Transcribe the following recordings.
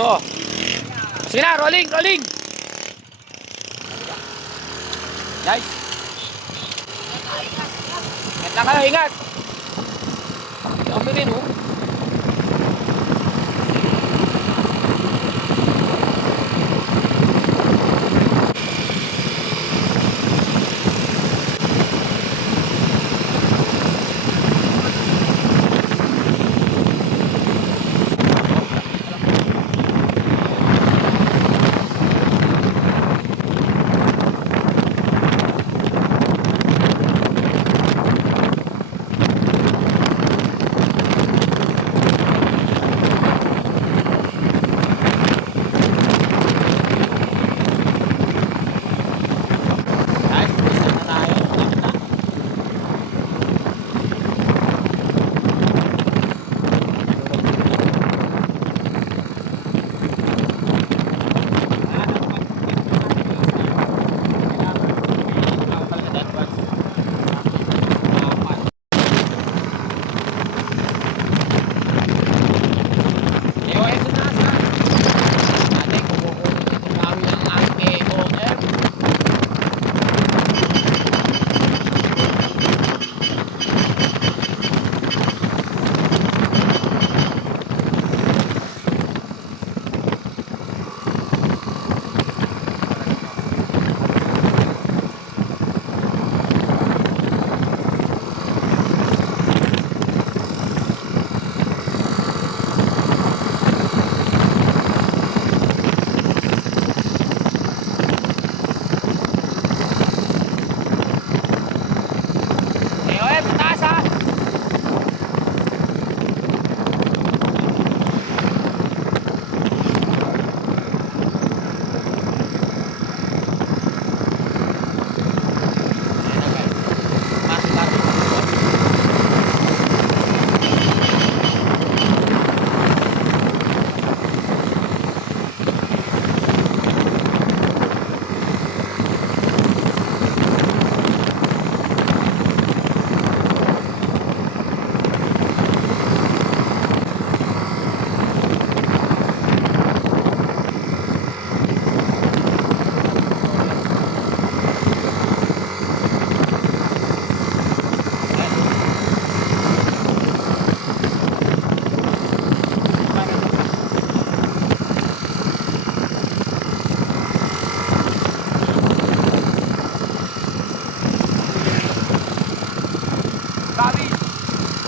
Oo. Sige na, rolling, rolling. Guys. Ingat lang kayo, ingat. Dami rin, oh.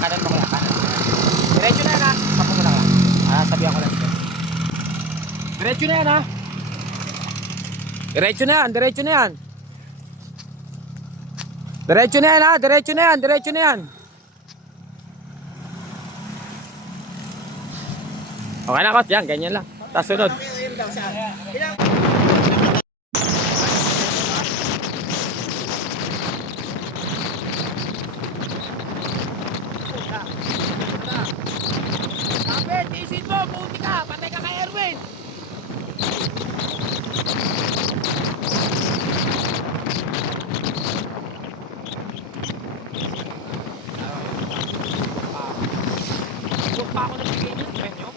Kanan mo kaya, kanan. Diretso na yan ha. Tapo mo lang ha. Sabihan ko lang ito. Diretso na yan ha. Diretso na yan, diretso na yan. Diretso na yan ha, diretso na yan, diretso na yan. Okay na kot, yan, ganyan lang. Tapos sunod. Tiisin mo, buti ka, patay ka kay Erwin. Ikot pa ako nagbigay niyo, premyo.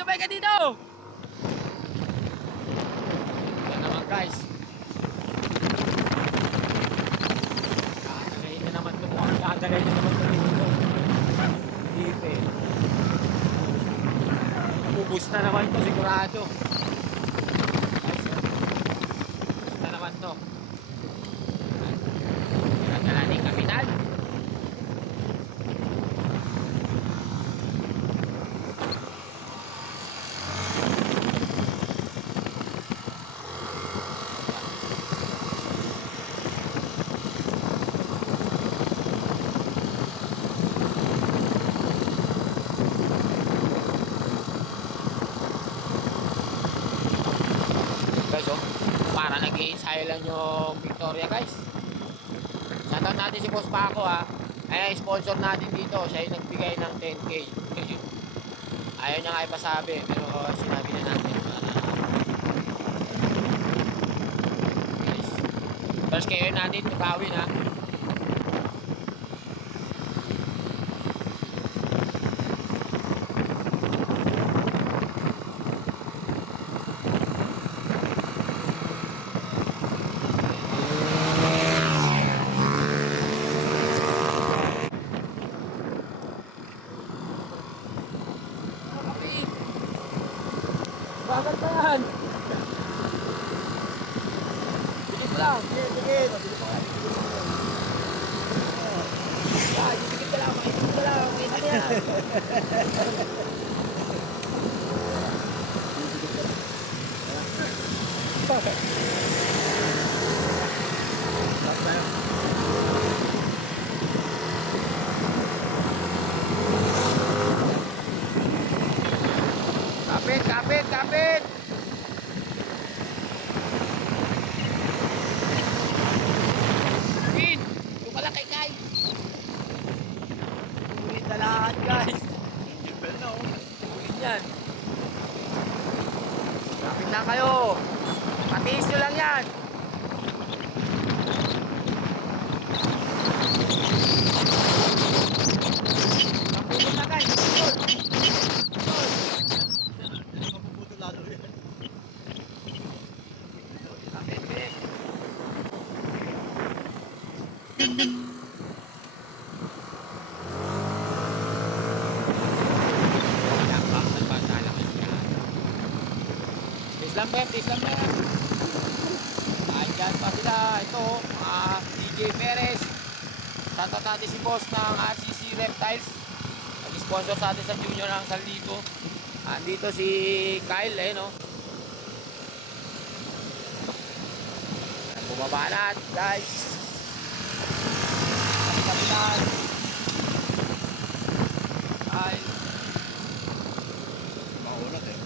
Sabay ka dito! Yan naman guys. Kakagayin na naman ito. Kakagayin na naman ito dito. Dito eh. Ubus na naman ito sigurado. Guys, ubus na naman ito. Nagdala ni Kapitan. tayo lang yung Victoria guys. Shoutout natin si Boss Paco ha. Ay, sponsor natin dito. Siya yung nagbigay ng 10k. Ayaw niya nga ipasabi, pero sinabi na natin para guys. First kayo natin, tupawin ha. Bagal pa yan. Dikit lang. Dikit. Yan, dikit ka lang. Dikit ka lang. Kita niya. Kapit, kapit, kapit. Win, yung pala kay Kai. Ulit na lahat guys. Engine bell na oh. Ulit yan. Kapit lang kayo. Patiis nyo lang yan. Napulot na guys. Lalo yan. Tis lang ba? Ayan pa sila. Ito, DJ Perez. Shoutout natin si boss ng RCC Reptiles. Nag-sponsor sa atin sa junior ng 1,000. Andito si Kyle, eh no. Bumaba na guys. Kapitan. Kyle. Maunat eh.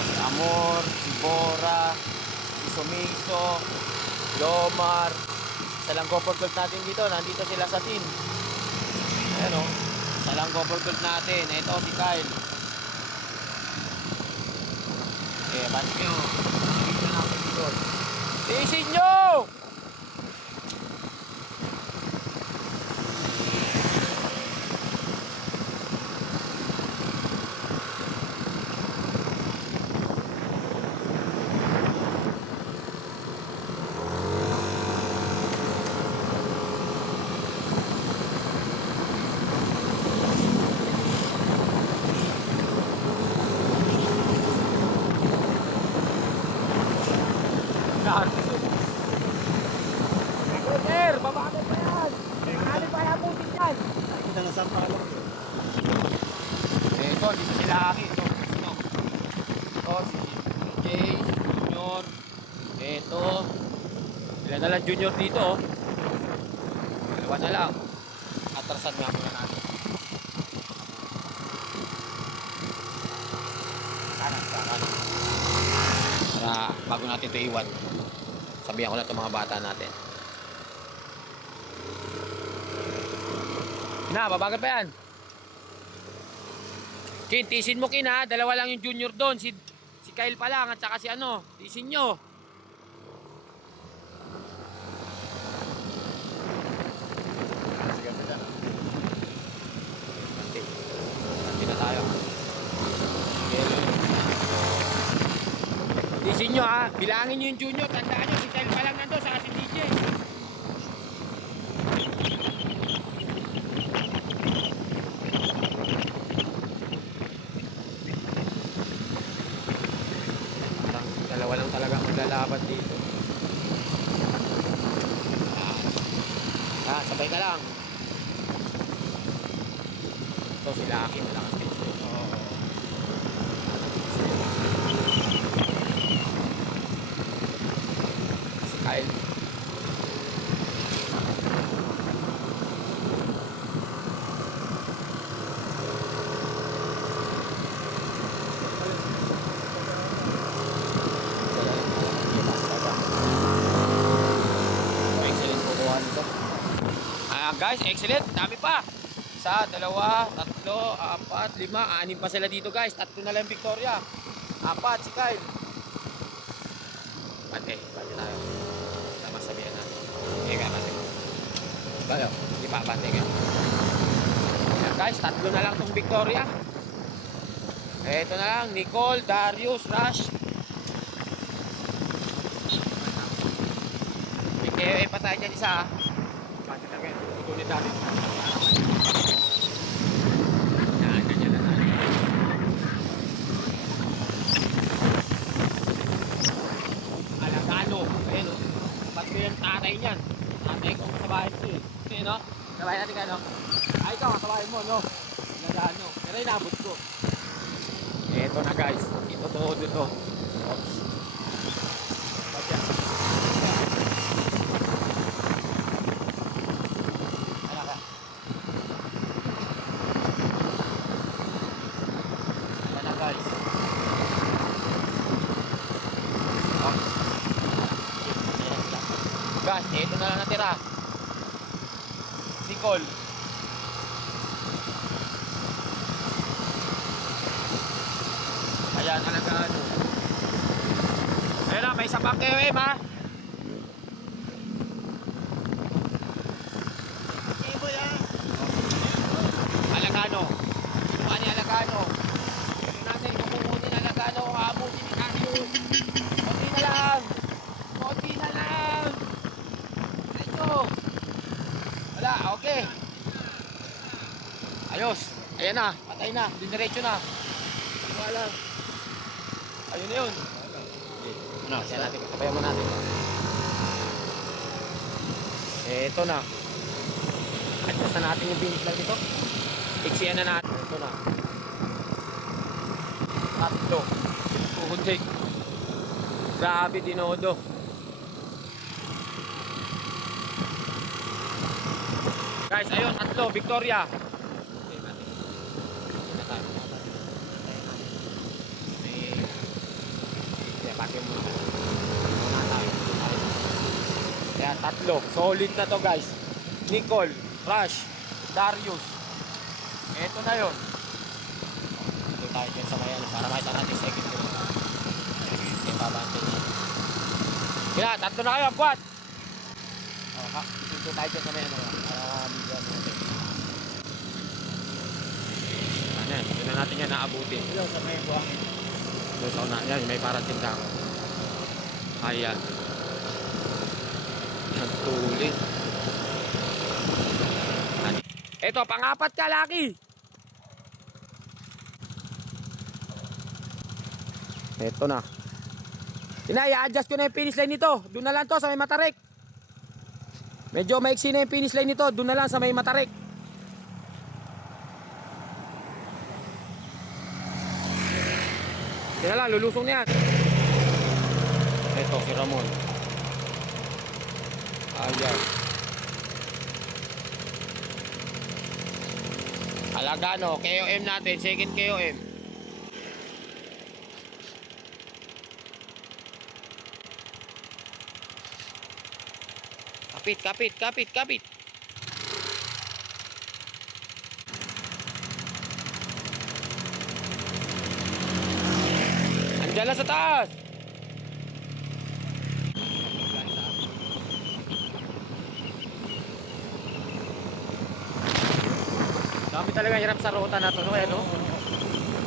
Si Amor, si Bora, si Sumiso, Lomar. Sa lang gopher gold natin dito. Nandito sila sa team. Ayan o. Sa lang gopher gold natin. Ito si Kyle. Okay, balik nyo. Tignan na natin dito. Tiisin nyo! Brother, babago pa yan. Ano pa yan putin dyan? Nakikita na saan pala. Ito, dito sila Aki. Ito, sino? Ito, si Jay, Junior. Ito. Sila na lang Junior dito. Dalawa na lang. Atrasan nga muna natin. Kanan. Para bago natin ito iwan. Sabihan ko na itong mga bata natin. Na, babagal pa yan. Kin, tisin mo Kin ha. Dalawa lang yung junior doon. Si Kyle pa lang at saka si ano. Tisin nyo. Sige, pita. Kanti na tayo. Tisin nyo ha. Bilangin nyo yung junior. Tandaan nyo si Kyle pa lang nandun saka si DJ. Dalawa lang talaga maglalaban dito. Sabay ka lang. Ito sila Aki, malakas din. Si Kyle. Guys, excellent. Dami pa. Isa, dalawa, tatlo, apat, lima, anim pa sila dito guys. Tatlo na lang Victoria. Apat si Kyle. Bate tayo. Tama sabihan natin. Hindi ka, bate. Bayo, hindi pa, bate ka. Ayan guys, tatlo na lang tong Victoria. Ito na lang, Nicole, Darius, Rush. May KOA pa tayo dyan isa. Bate na kayo, itunin natin. Yan, ganyan na tayo. Alagano, ayun o. Ba't mo yung tatay niyan? Tatay ko sa bahay ko eh. Ayun o, sa bahay natin ka no? Ay ikaw, sa bahay mo no? Alagano, pero inabot ko. Eto na guys, ito todo to. Oops. Ba't yan? Ano ka? Ano na guys? Oh. Guys, ito na lang natira. Nicole. Ayan, alagaan. Ayun na, may isa pang KOM ha. Ibo yan. Alagano. Kinuha ni Alagano. Ito natin, kukunin Alagano. Hamutin ni Darius. Konti na lang. Konti na lang. Ito. Wala, okay. Ayos. Ayan na, patay na. Diniretso na. Kinuha lang. Ayun na yun. Ano, siya natin. Kabayan mo natin. Ito na. Adjust na natin yung finish lang dito. Iksiyan na natin. Ito na. Tatlo. Tuhunjig. Grabe dinodo. Guys, ayun. Tatlo. Victoria. Kaya tatlo. Solid na to guys. Nicole, Rush, Darius. Ito na yun. Ito tayo dyan sa may ano para makita natin second game. Okay, babantay niya. Kaya, tatlo na kayo, Abquat. Ito tayo dyan sa may ano. Bigyan natin. Ano yan? Ito na natin yan naabutin. Ito sa may buhangin. Doon sa una. Yan, may parang tindako. Ayan. Ang tulit. Ito, pang-apat ka, Lucky. Ito na. I-adjust ko na yung finish line nito. Doon na lang to sa may Matarik. Medyo maiksi na yung finish line nito. Doon na lang sa may Matarik. Yan na lang, lulusong na yan. Ito, si Ramon. Ayan. Alagano, KOM natin, second KOM. Kapit. Andiyan lang sa taas. Dami talaga hirap sa ruta na to, no?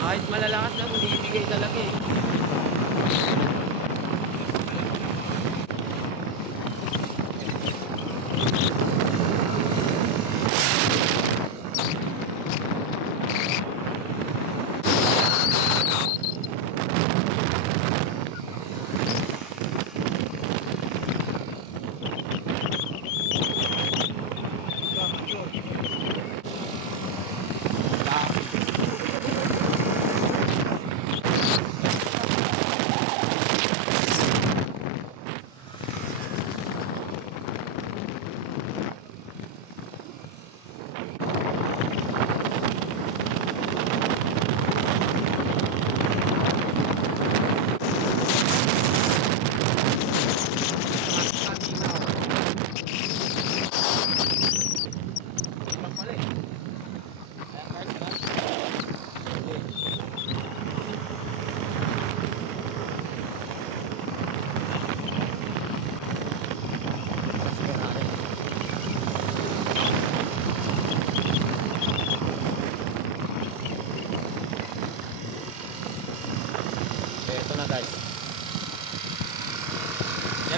Kahit malalakas na, hindi ibigay talaga eh.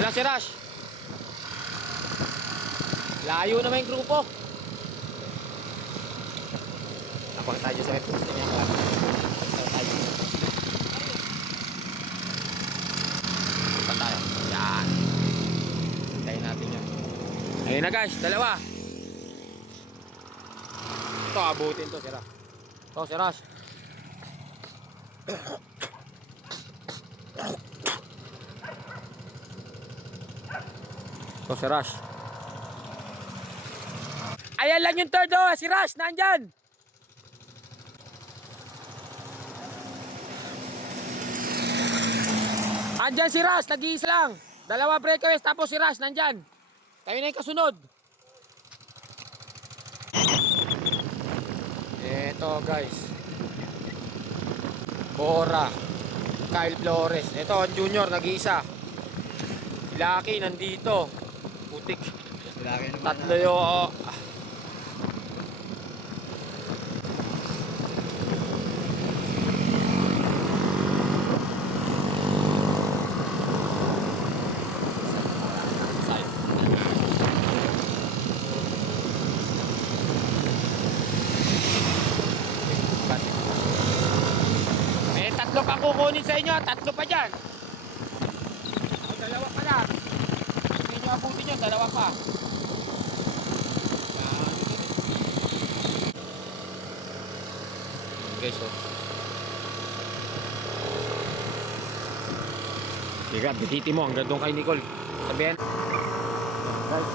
Wala si Rush. Layo naman yung grupo. Napang tayo sa post na niya. Tayo. Punta tayo. Yan. Hintayin natin yan. Ayun na guys, dalawa. Ito, abutin to si Rush. Ito si Rush. Ito si Rush. Ayan lang yung third oh, si Rush, nandyan. Andyan si Rush, nag-iisa lang. Dalawa breakaways, tapos si Rush, nandyan. Kayo na yung kasunod. Eto guys. Bora. Kyle Flores. Eto, ang junior, nag-iisa. Si Lucky, nandito. Putik. Tatlo yung... May tatlo pa kukunin sa inyo. Tatlo pa dyan. O, dalawa pa lang. Hindi nyo abutin yun. Dalawa pa. Okay, so. Sige, bititi mo. Hanggang doon kay Nicole. Sabihan. Guys.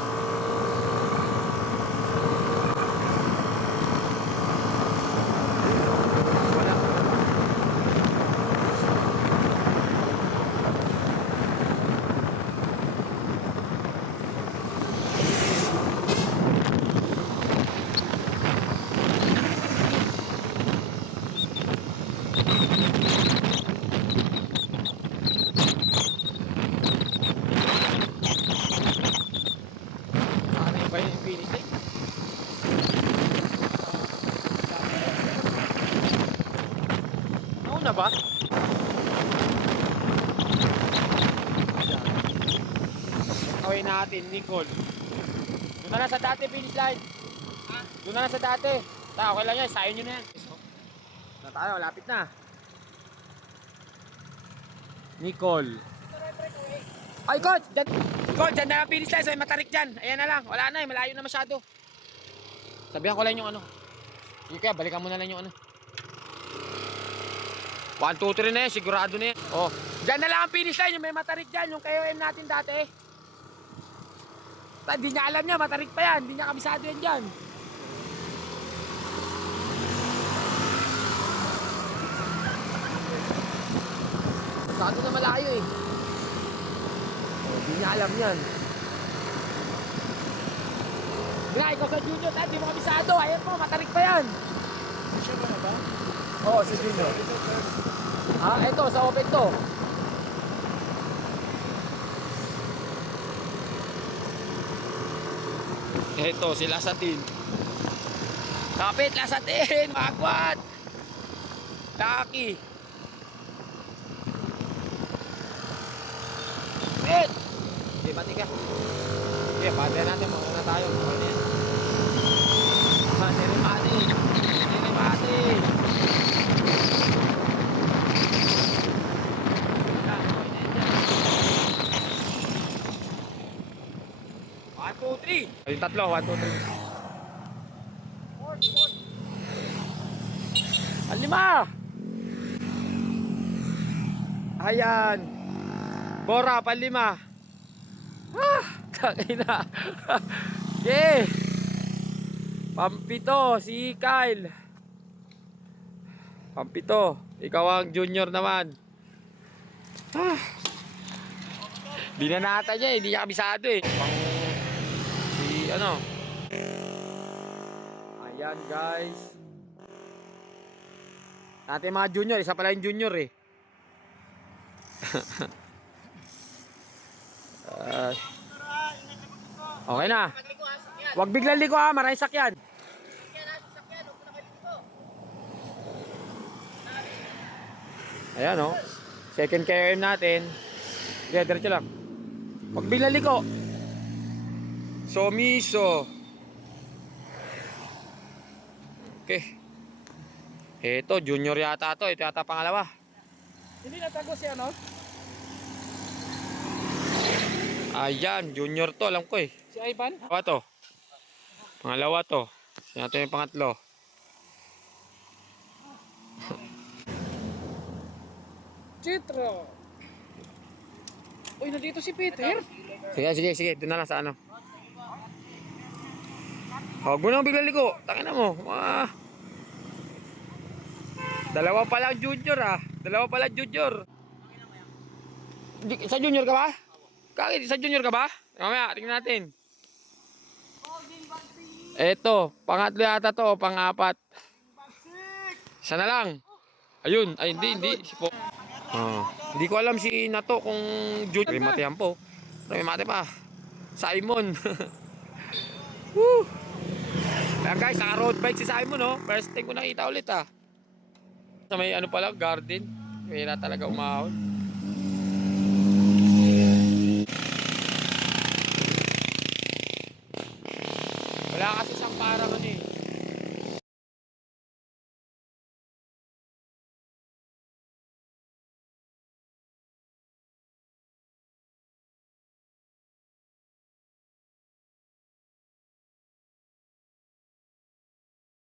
Na ba? Away natin, Nicole. Doon na lang sa dati, finish line. Ha? Doon na lang sa dati. Okay lang yan, sayo nyo na yan. Na tayo, lapit na. Nicole. Ay, coach! Coach, dyan na lang finish line. So, matarik dyan. Ayan na lang. Wala na, malayo na masyado. Sabihan ko lang yung ano. Sige kaya, balikan mo na lang yung ano. 1, 2, 3 na yan, sigurado na yan. Oh, dyan na lang ang finish line, yung may matarik dyan, yung KOM natin dati. Hindi niya alam niya, matarik pa yan, hindi niya kabisado yan dyan. Kabisado na malayo eh. Oh, hindi niya alam yan. Gra, ikaw sa junior, hindi mo kabisado, ayan po, matarik pa yan. Siya ba na ba? Oo, si junior. Ah, ito, sa open to. Ito, si Lasatin. Kapit, Lasatin! Magwat! Lucky! Kapit! Sige, pati ka. Sige, pati natin. Mauna tayo. Okay na yan. Pati rin, pati. Pati rin, pati. 1, 2, 3. Yung tatlo, 1, 2, 3. Ang lima! Ayan. Bora, panlima. Ah, kakina. Okay. Pampito, si Kyle. Pampito, ikaw ang junior naman. Ah. Binanata niya eh, hindi niya kabisado eh. Si ano. Ayan guys. Natin mga junior, isa pala yung junior eh. Okay na. Huwag biglang liko ha, maraming sakyan. Ayan o. Second KOM natin. Okay, diretso lang. Pagbilali ko. Somiso. Okay. Ito, junior yata to. Ito yata pangalawa. Hindi natago si ano? Ayan, junior to. Alam ko eh. Si Ivan? Pangalawa to. Pangalawa to. Sino natin yung pangatlo? Chitro. Uy, nandito si Peter. Sige. Doon na lang sa ano. Huwag mo nang bigla liko. Tangina mo. Dalawa pa lang junior ah. Dalawa pa lang junior. Sa junior ka ba? Kakit, sa junior ka ba? Mamaya, tingnan natin. Eto, pangatlo yata to, pang-apat. Isa na lang. Ayun, ay hindi. Si Po. Hindi ko alam si Nato kung junior. May mate yan po. May mate pa. Simon. Woo! Ayan guys, naka road bike si Simon oh. First time ko nakita ulit ah. Sa may ano pala, garden. Mahira talaga umahon. Wala kasi siyang parang ano eh.